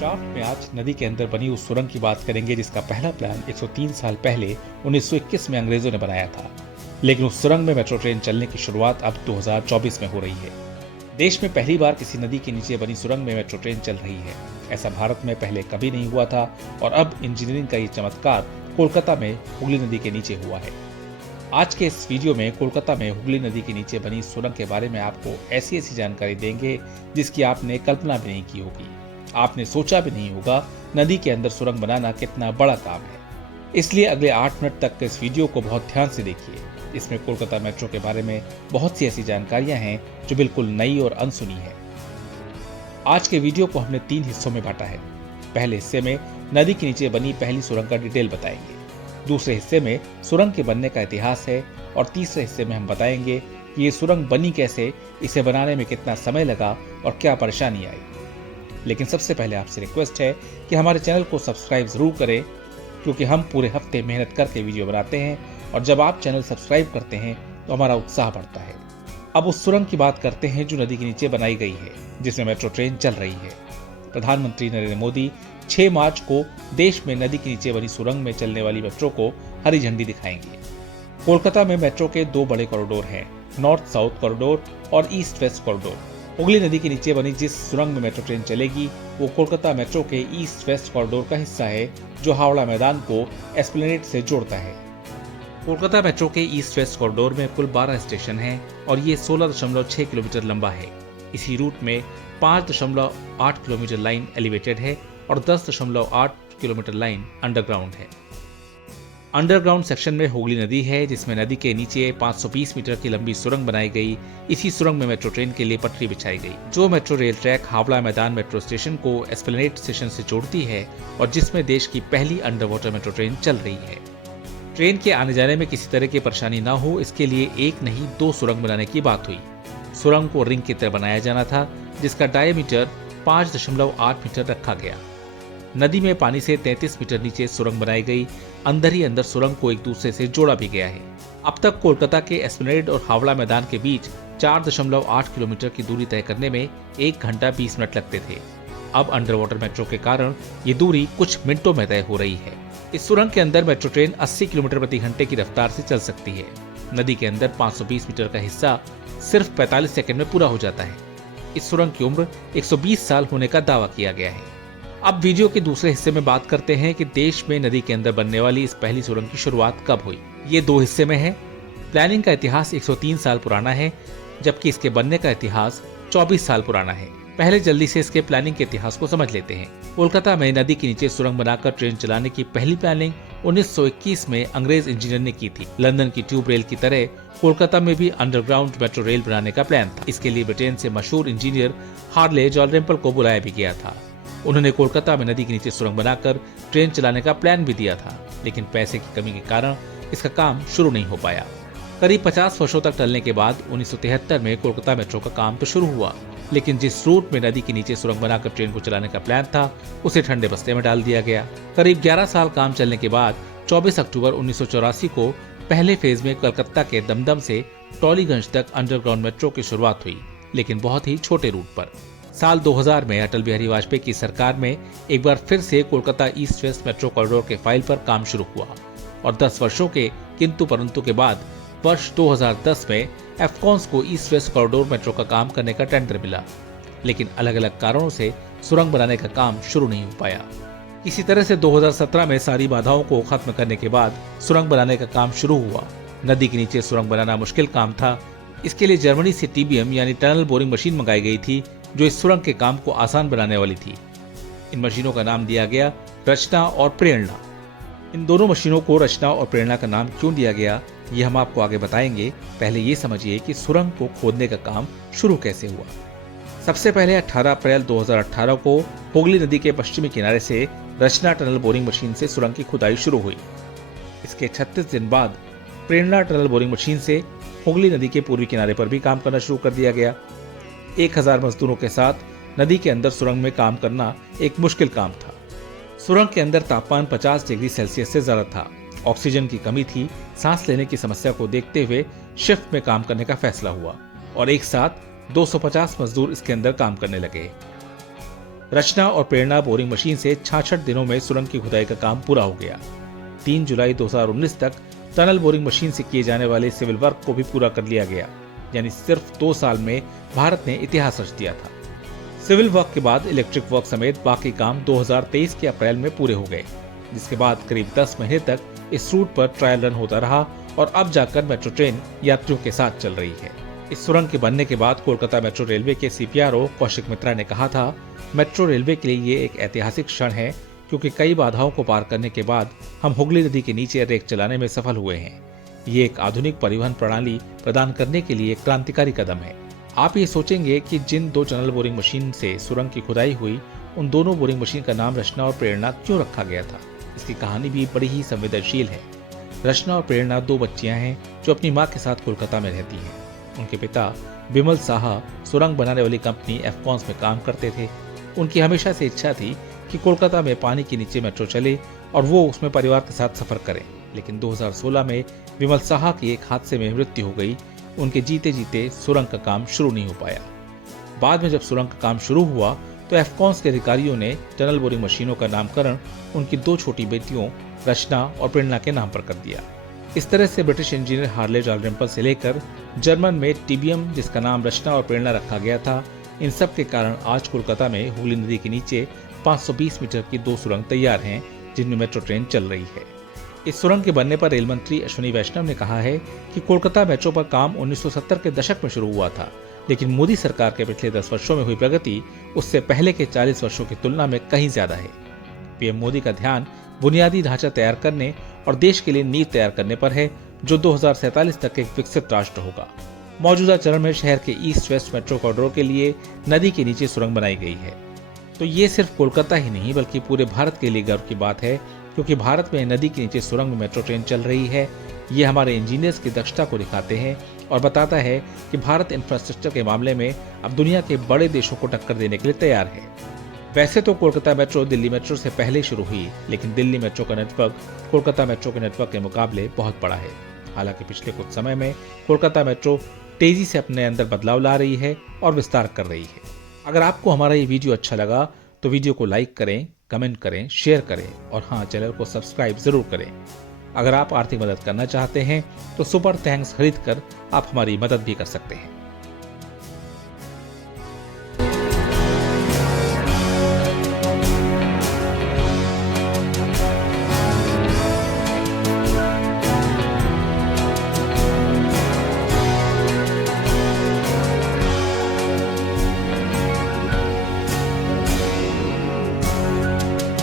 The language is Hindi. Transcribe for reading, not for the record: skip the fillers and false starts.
शाफ्ट में आज नदी के अंदर बनी उस सुरंग की बात करेंगे जिसका पहला प्लान 103 साल पहले 1921 में अंग्रेजों ने बनाया था। लेकिन उस सुरंग में मेट्रो ट्रेन चलने की शुरुआत अब 2024 में हो रही है। देश में पहली बार किसी नदी के नीचे बनी सुरंग में मेट्रो ट्रेन चल रही है। ऐसा भारत में पहले कभी नहीं हुआ था और अब इंजीनियरिंग का ये चमत्कार कोलकाता में हुगली नदी के नीचे हुआ है। आज के इस वीडियो में कोलकाता में हुगली नदी के नीचे बनी सुरंग के बारे में आपको ऐसी जानकारी देंगे जिसकी आपने कल्पना भी नहीं की होगी। आपने सोचा भी नहीं होगा नदी के अंदर सुरंग बनाना कितना बड़ा काम है। इसलिए अगले 8 मिनट तक इस वीडियो को बहुत ध्यान से देखिए। इसमें कोलकाता मेट्रो के बारे में बहुत सी ऐसी जानकारियां हैं जो बिल्कुल नई और अनसुनी है। आज के वीडियो को हमने 3 हिस्सों में बांटा है। पहले हिस्से में नदी के नीचे बनी पहली सुरंग का डिटेल बताएंगे। दूसरे हिस्से में सुरंग के बनने का इतिहास है और तीसरे हिस्से में हम बताएंगे कि ये सुरंग बनी कैसे, इसे बनाने में कितना समय लगा और क्या परेशानी आई। लेकिन सबसे पहले आपसे रिक्वेस्ट है कि हमारे चैनल को सब्सक्राइब जरूर करें, क्योंकि हम पूरे हफ्ते मेहनत करके वीडियो बनाते हैं और जब आप चैनल सब्सक्राइब करते हैं तो हमारा उत्साह बढ़ता है। अब उस सुरंग की बात करते हैं जो नदी के नीचे बनाई गई है, जिसमें मेट्रो ट्रेन चल रही है। प्रधानमंत्री नरेंद्र मोदी 6 मार्च को देश में नदी के नीचे बनी सुरंग में चलने वाली मेट्रो को हरी झंडी दिखाएंगे। कोलकाता में मेट्रो के 2 बड़े कॉरिडोर हैं, नॉर्थ साउथ कॉरिडोर और ईस्ट वेस्ट कॉरिडोर। हुगली नदी के नीचे बनी जिस सुरंग में मेट्रो ट्रेन चलेगी वो कोलकाता मेट्रो के ईस्ट वेस्ट कॉरिडोर का हिस्सा है, जो हावड़ा मैदान को एस्प्लेनेड से जोड़ता है। कोलकाता मेट्रो के ईस्ट वेस्ट कॉरिडोर में कुल 12 स्टेशन हैं और ये 16.6 किलोमीटर लंबा है। इसी रूट में 5.8 किलोमीटर लाइन एलिवेटेड है और 10.8 किलोमीटर लाइन अंडरग्राउंड है। अंडरग्राउंड सेक्शन में हुगली नदी है, जिसमें नदी के नीचे 520 मीटर की लंबी सुरंग बनाई गई। इसी सुरंग में मेट्रो ट्रेन के लिए पटरी बिछाई गई, जो मेट्रो रेल ट्रैक हावड़ा मैदान मेट्रो स्टेशन को एस्प्लेनेड स्टेशन से जोड़ती है और जिसमें देश की पहली अंडर वाटर मेट्रो ट्रेन चल रही है। ट्रेन के आने जाने में किसी तरह की परेशानी न हो, इसके लिए एक नहीं 2 सुरंग बनाने की बात हुई। सुरंग को रिंग की तरह बनाया जाना था, जिसका डायमीटर 5.8 मीटर रखा गया। नदी में पानी से 33 मीटर नीचे सुरंग बनाई गई। अंदर ही अंदर सुरंग को एक दूसरे से जोड़ा भी गया है। अब तक कोलकाता के एस्प्लेनेड और हावड़ा मैदान के बीच 4.8 किलोमीटर की दूरी तय करने में 1 घंटा 20 मिनट लगते थे। अब अंडर वाटर मेट्रो के कारण ये दूरी कुछ मिनटों में तय हो रही है। इस सुरंग के अंदर मेट्रो ट्रेन 80 किलोमीटर प्रति घंटे की रफ्तार से चल सकती है। नदी के अंदर 520 मीटर का हिस्सा सिर्फ 45 सेकंड में पूरा हो जाता है। इस सुरंग की उम्र 120 साल होने का दावा किया गया है। अब वीडियो के दूसरे हिस्से में बात करते हैं कि देश में नदी के अंदर बनने वाली इस पहली सुरंग की शुरुआत कब हुई। ये 2 हिस्से में है। प्लानिंग का इतिहास 103 साल पुराना है, जबकि इसके बनने का इतिहास 24 साल पुराना है। पहले जल्दी से इसके प्लानिंग के इतिहास को समझ लेते हैं। कोलकाता में नदी के नीचे सुरंग बनाकर ट्रेन चलाने की पहली प्लानिंग 1921 में अंग्रेज इंजीनियर ने की थी। लंदन की ट्यूब रेल की तरह कोलकाता में भी अंडरग्राउंड मेट्रो रेल बनाने का प्लान था। इसके लिए ब्रिटेन से मशहूर इंजीनियर हार्ले डालरिम्पल को बुलाया भी गया था। उन्होंने कोलकाता में नदी के नीचे सुरंग बनाकर ट्रेन चलाने का प्लान भी दिया था, लेकिन पैसे की कमी के कारण इसका काम शुरू नहीं हो पाया। करीब 50 वर्षों तक टलने के बाद 1973 में कोलकाता मेट्रो का काम तो शुरू हुआ, लेकिन जिस रूट में नदी के नीचे सुरंग बनाकर ट्रेन को चलाने का प्लान था उसे ठंडे बस्ते में डाल दिया गया। करीब 11 साल काम चलने के बाद 24 अक्टूबर 1984 को पहले फेज में कलकत्ता के दमदम से टॉलीगंज तक अंडरग्राउंड मेट्रो की शुरुआत हुई, लेकिन बहुत ही छोटे रूट पर। साल 2000 में अटल बिहारी वाजपेयी की सरकार में एक बार फिर से Kolkata east west metro corridor के फाइल पर काम शुरू हुआ और 10 वर्षों के किंतु परंतु के बाद वर्ष 2010 में एफकॉन्स को ईस्ट वेस्ट कॉरिडोर मेट्रो का काम करने का टेंडर मिला, लेकिन अलग अलग कारणों से सुरंग बनाने का काम शुरू नहीं हो पाया। किसी तरह से 2017 में सारी बाधाओं को खत्म करने के बाद सुरंग बनाने का काम शुरू हुआ। नदी के नीचे सुरंग बनाना मुश्किल काम था। इसके लिए जर्मनी से TBM यानी टनल बोरिंग मशीन मंगाई गई थी, जो इस सुरंग के काम को आसान बनाने वाली थी। इन मशीनों का नाम दिया गया रचना और प्रेरणा। इन दोनों मशीनों को रचना और प्रेरणा का नाम क्यों दिया गया, ये हम आपको आगे बताएंगे। पहले ये समझिए कि सुरंग को खोदने का काम शुरू कैसे हुआ। सबसे पहले 18 अप्रैल 2018 को हुगली नदी के पश्चिमी किनारे से रचना टनल बोरिंग मशीन से सुरंग की खुदाई शुरू हुई। इसके 36 दिन बाद प्रेरणा टनल बोरिंग मशीन से हुगली नदी के पूर्वी किनारे पर भी काम करना शुरू कर दिया गया। 1000 मजदूरों के साथ नदी के अंदर सुरंग में काम करना एक मुश्किल काम था। सुरंग के अंदर तापमान 50 डिग्री सेल्सियस से ज्यादा था। ऑक्सीजन की कमी थी। सांस लेने की समस्या को देखते हुए शिफ्ट में काम करने का फैसला हुआ और एक साथ 250 मजदूर इसके अंदर काम करने लगे। रचना और प्रेरणा बोरिंग मशीन से 66 दिनों में सुरंग की खुदाई का काम पूरा हो गया। 3 जुलाई 2019 तक टनल बोरिंग मशीन से किए जाने वाले सिविल वर्क को भी पूरा कर लिया गया, यानी सिर्फ 2 साल में भारत ने इतिहास रच दिया था। सिविल वर्क के बाद इलेक्ट्रिक वर्क समेत बाकी काम 2023 के अप्रैल में पूरे हो गए, जिसके बाद करीब 10 महीने तक इस रूट पर ट्रायल रन होता रहा और अब जाकर मेट्रो ट्रेन यात्रियों के साथ चल रही है। इस सुरंग के बनने के बाद कोलकाता मेट्रो रेलवे के CPRO कौशिक मित्रा ने कहा था, मेट्रो रेलवे के लिए ये एक ऐतिहासिक क्षण है, क्योंकि कई बाधाओं को पार करने के बाद हम हुगली नदी के नीचे रेक चलाने में सफल हुए हैं। ये एक आधुनिक परिवहन प्रणाली प्रदान करने के लिए एक क्रांतिकारी कदम है। आप ये सोचेंगे कि जिन 2 टनल बोरिंग मशीन से सुरंग की खुदाई हुई, उन दोनों बोरिंग मशीन का नाम रचना और प्रेरणा क्यों रखा गया था। इसकी कहानी भी बड़ी ही संवेदनशील है। रचना और प्रेरणा 2 बच्चियां हैं जो अपनी मां के साथ कोलकाता में रहती हैं। उनके पिता विमल साहा सुरंग बनाने वाली कंपनी एफकॉन्स में काम करते थे। उनकी हमेशा से इच्छा थी कि कोलकाता में पानी के नीचे मेट्रो चले और वो उसमें परिवार के साथ सफर करें, लेकिन 2016 में विमल साहा की एक हादसे में मृत्यु हो गई। उनके जीते जीते सुरंग का काम शुरू नहीं हो पाया। बाद में जब सुरंग का काम शुरू हुआ तो एफकॉन्स के अधिकारियों ने टनल बोरिंग मशीनों का नामकरण उनकी 2 छोटी बेटियों रचना और प्रेरणा के नाम पर कर दिया। इस तरह से ब्रिटिश इंजीनियर हार्ले डालरिम्पल से लेकर जर्मन में टीबीएम, जिसका नाम रचना और प्रेरणा रखा गया था, इन सब के कारण आज कोलकाता में हुगली नदी के नीचे 520 मीटर की 2 सुरंग तैयार हैं, जिनमें मेट्रो ट्रेन चल रही है। इस सुरंग के बनने पर रेल मंत्री अश्विनी वैष्णव ने कहा है कि कोलकाता मेट्रो पर काम 1970 के दशक में शुरू हुआ था, लेकिन मोदी सरकार के पिछले 10 वर्षों में हुई प्रगति उससे पहले के 40 वर्षों की तुलना में कहीं ज्यादा है। पीएम मोदी का ध्यान बुनियादी ढांचा तैयार करने और देश के लिए नींव तैयार करने पर है, जो 2047 तक एक विकसित राष्ट्र होगा। मौजूदा चरण में शहर के ईस्ट वेस्ट मेट्रो कॉरिडोर के लिए नदी के नीचे सुरंग बनाई गई है। तो ये सिर्फ कोलकाता ही नहीं बल्कि पूरे भारत के लिए गर्व की बात है, क्योंकि भारत में नदी के नीचे सुरंग में मेट्रो ट्रेन चल रही है। ये हमारे इंजीनियर्स की दक्षता को दिखाते हैं और बताता है कि भारत इंफ्रास्ट्रक्चर के मामले में अब दुनिया के बड़े देशों को टक्कर देने के लिए तैयार है। वैसे तो कोलकाता मेट्रो दिल्ली मेट्रो से पहले शुरू हुई, लेकिन दिल्ली मेट्रो का नेटवर्क कोलकाता मेट्रो के नेटवर्क के मुकाबले बहुत बड़ा है। हालांकि पिछले कुछ समय में कोलकाता मेट्रो तेजी से अपने अंदर बदलाव ला रही है और विस्तार कर रही है। अगर आपको हमारा ये वीडियो अच्छा लगा तो वीडियो को लाइक करें, कमेंट करें, शेयर करें और हाँ, चैनल को सब्सक्राइब जरूर करें। अगर आप आर्थिक मदद करना चाहते हैं तो सुपर थैंक्स खरीद कर आप हमारी मदद भी कर सकते हैं।